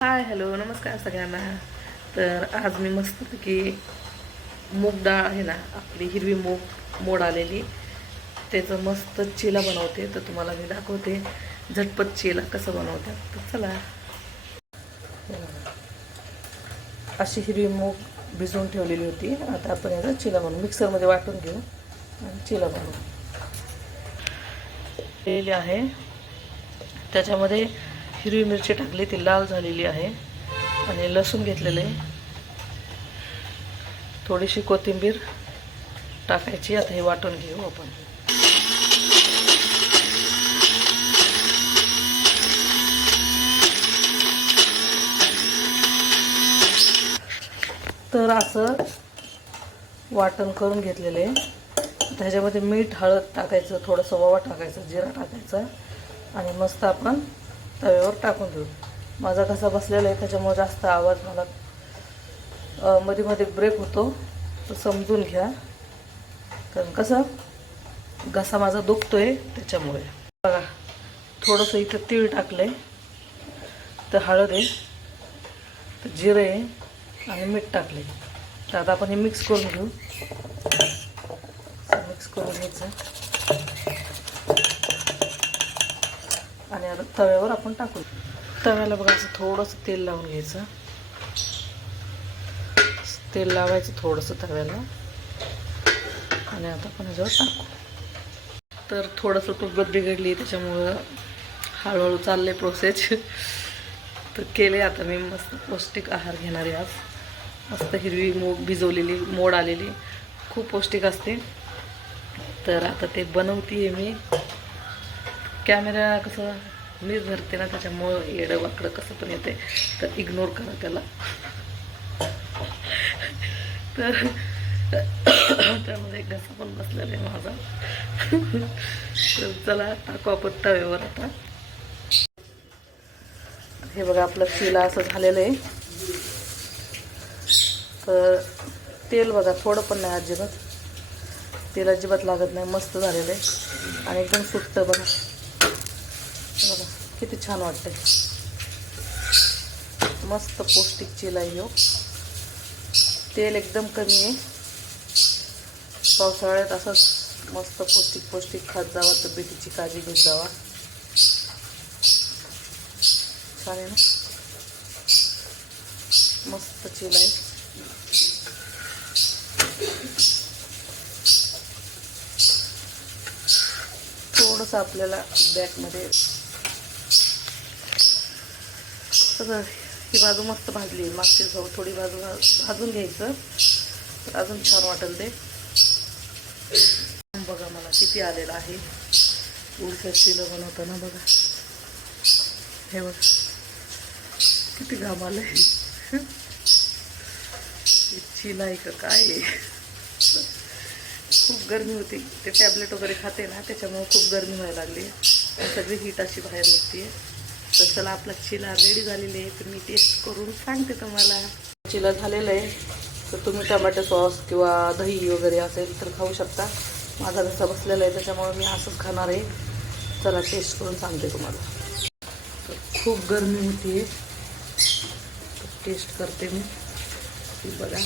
Hi hello नमस्कार सगळ्यांना. तर आज मी मस्तपैकी मूग डाळ आहे ना आपली हिरवी मूग मोड आलेली. त्याचं मस्त चिला बनवते तर तुम्हाला मी दाखवते. झटपट चिला कसं बनवतात. तर चला. अशी हिरवी मूग भिजवून ठेवलेली होती. आता आपण याचा चिला बनवू. मिक्सरमध्ये वाटून घेऊ आणि चिला बनवू. केलेली आहे. त्याच्यामध्ये हिरवी मिरची टाकली ती लाल झालेली आहे आणि लसूण घेतलेले थोडीशी कोथिंबीर टाकायची आता हे वाटून घेऊ आपण. तर असं वाटण करून घेतलेलं आहे. त्याच्यामध्ये मीठ हळद टाकायचं थोडंसं ओवा टाकायचं जिरा टाकायचा आणि मस्त आपण तव्यावर टाकून देऊ. माझा घसा बसलेला आहे त्याच्यामुळे जास्त आवाज मला मध्ये मध्ये ब्रेक होतो. तर समजून घ्या. कारण कसं घसा माझा दुखतो आहे त्याच्यामुळे. बघा थोडंसं इथं तीळ टाकलं आहे तर हळद आहे तर जिरं आहे आणि मीठ टाकले तर आता आपण हे मिक्स करून घेऊ. मिक्स करून घ्यायचं. आणि आता तव्यावर आपण टाकू. तव्याला बघा असं थोडंसं तेल लावून घ्यायचं. तेल लावायचं थोडंसं तव्याला. आणि आता आपण ह्याच्यावर टाकू. तर थोडंसं तब्येत बिघडली त्याच्यामुळं हळूहळू चालले प्रोसेस तर केले आता मी मस्त पौष्टिक आहार घेणारे आज. मस्त हिरवी मूग भिजवलेली मोड आलेली. खूप पौष्टिक असते. तर आता ते बनवते मी. कॅमेरा कसं मी धरते ना त्याच्यामुळं येडं वाकडं कसं पण येते. तर इग्नोर करा त्याला. तर त्यामध्ये घसा पण बसलेला आहे माझा. तर चला टाकू आपण तव्यावर आता. हे बघा आपलं चिला असं झालेलं आहे. तर तेल बघा थोडं पण नाही अजिबात. तेल अजिबात लागत नाही मस्त झालेलं आहे. आणि एकदम सुटतं बघा. किती छान वाटतं मस्त पौष्टिक चिला आहे हो. तेल एकदम कमी आहे. पावसाळ्यात असंच मस्त पौष्टिक पौष्टिक खात जावा तब्येतीची काळजी घेत जावा. छान आहे ना? मस्त चिला आहे. थोडंसं आपल्याला बॅकमध्ये सगळं ही बाजू मस्त भाजली. मागची जाऊ थोडी बाजू भाजून घ्यायचं. तर अजून छान वाटेल ते. बघा मला किती आलेलं आहे. उलट चिलं बनवताना बघा. हे बघा. किती घाम आलं आहे इच्छी नाही का काय खूप गरमी होती. ते टॅबलेट वगैरे खाते ना त्याच्यामुळे खूप गरमी व्हायला लागली. सगळी हीट अशी बाहेर निघते तर चला आपला चिला रेडी झालेली आहे. तर मी टेस्ट करून सांगते तुम्हाला. चिला झालेलं आहे. तर तुम्ही टमाटो सॉस किंवा दही वगैरे असेल तर खाऊ शकता. माझा घसा बसलेला आहे त्याच्यामुळे मी असंच खाणार आहे. चला टेस्ट करून सांगते तुम्हाला. तर खूप गरमी होती. टेस्ट करते मी. बघा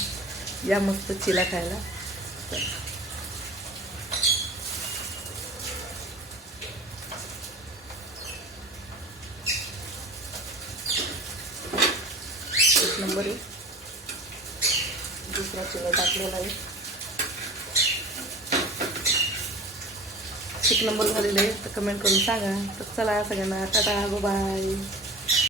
या मस्त चिला खायला. एक नंबर आहे. दुसरा चुला टाकलेला आहे. एक नंबर झालेला आहे. तर कमेंट करून सांगा. तर चला सगळ्यांना टाटा बाय